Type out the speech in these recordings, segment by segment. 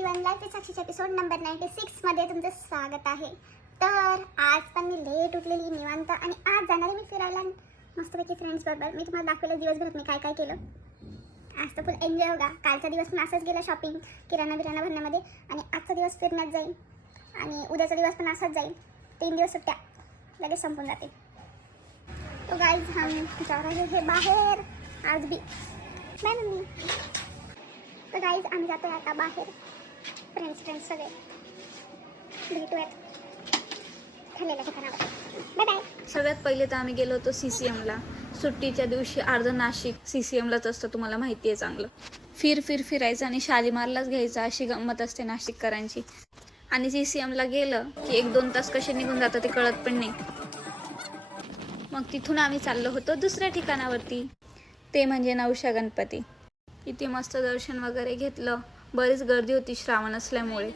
Everyone, life with साक्षीच्या episode number 96 मध्ये तुमचं स्वागत आहे. तर आज पण मी लेट उठलेली निवांत आणि आज जाणार आहे मी फिरायला मस्तपैकी फ्रेंड्स बरोबर. मी तुम्हाला दाखवलं दिवसभरात मी काय काय केलं. आज तर फुल एन्जॉय होगा. कालचा दिवस पण असाच गेला शॉपिंग किराणा भरण्यामध्ये आणि आजचा दिवस फिरण्यात जाईल आणि उद्याचा दिवस पण असाच जाईल. 3 दिवस सुट्ट्या लगेच संपून जाते. तो गाइस हम जा रहे हैं बाहेर आज भी. Bye mummy. तर गाइस आम्ही जातो आता बाहेर फ्रेंड्स सगळे भेटूयात ठरलेल्या ठिकाणावर. Bye bye. सगळ्यात पहिले तर आम्ही गेलो होतो CCMला. सुट्टीच्या दिवशी अर्ध नाशिक CCMलाच असतं, तुम्हाला माहिती आहे चांगलं. फिरायचं आणि शालीमारलाच घ्यायचं, अशी गंमत असते नाशिककरांची. आणि CCMला गेलं की 1-2 तास कसे निघून जातं ते कळत पण नाही. मग तिथून आम्ही चाललो होतो दुसऱ्या ठिकाणावरती, ते म्हणजे नवशा गणपती. इथे मस्त दर्शन वगैरे घेतलं. बरीच गर्दी होती श्रावण असल्यामुळे.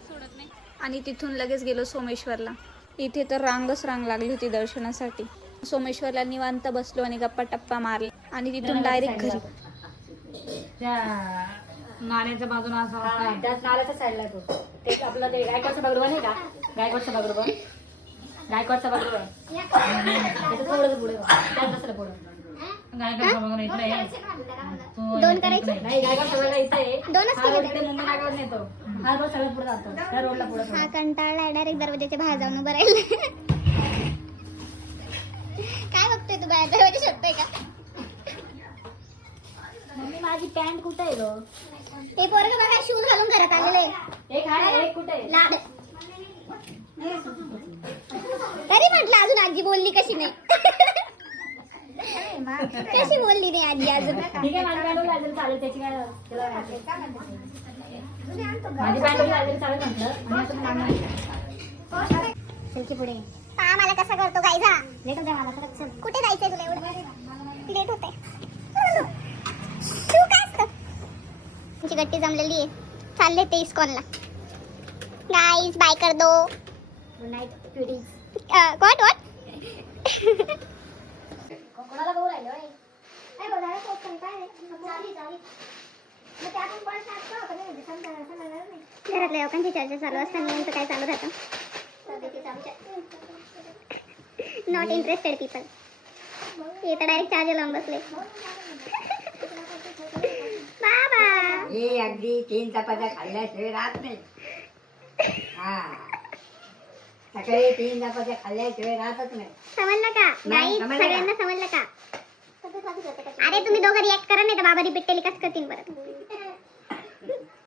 आणि तिथून लगेच गेलो सोमेश्वरला. इथे तर रांगच लागली होती दर्शनासाठी. सोमेश्वरला निवांत बसलो आणि गप्पा टप्पा मारले आणि तिथून डायरेक्ट घरी. त्या नाण्याच्या बाजूला असं त्याच नाल्याच्या साईडला तो ते आपलं ते गायकवाडचं बागडोबा नाही का, गायकवाडचं बागडोबा त्याचं थोडंसं पुढे त्याच दुसरं पुढं गायकवाडचं बागडोबा इकडे आहे. दोन करायचे नाही, गायकवाडचं बागडोबा इथे आहे. दोनच हा रोड इकडे मुंबई नाक्यावर नेतो. हा रोड सगळं पुढे जातो, त्या रोडला पुढे. हा कंटाळला डायरेक्ट दरवाजाच्या बाहेर जाऊन उभं राहिलं. काय बघतोय तू बाहेर दरवाजा शोधतोय का? मम्मी माझी पॅन्ट कुठे आहे गं? हे पोरगं बघा शूज घालून घरात आलेलं आहे. एक आहे, एक कुठे आहे? लाड. तरी म्हटलं अजून आजी बोलली कशी नाही. कशी बोलली नाही आजी अजून. ठीक आहे, माझी पॅन्ट घालून चालेल, त्याची काय त्याला माझी पॅन्ट घालून चालेल म्हटलं. आणि आता मागणार चलची पुढे पहा मला कसा करतो गायजा. लेट होते मला परत. चल कुठे जायचंय तुला एवढं लेट होतंय. तू काय असतं तुमची गट्टी जमलेली आहे. चालले ते इस्कॉनला. गाईज बाय कर दो. Good night cuties. व्हॉट कोणाला बघू राहिलो? काय बोलायला पोहोचतो काय नाही. मग ते आपण पण साथ होतं नाही, समजा नाही. घरातल्या लोकांची चर्चा चालू असताना नेमकं काय चालू राहतं. Not interested people. हे तर डायरेक्ट चार्ज लावून बसले. बाबा हे अगदी 3 चपात्या खाल्ल्याशिवाय राहत नाही. हा, सकाळी 3 चपात्या खाल्ल्याशिवाय राहतच नाही. समजलं का नाही, गाईज? समजलं का? सगळ्यांना समजलं का? अरे तुम्ही दोघं रिॲक्ट करा नाही तर बाबा रिपीट टेलिकास्ट करतील परत.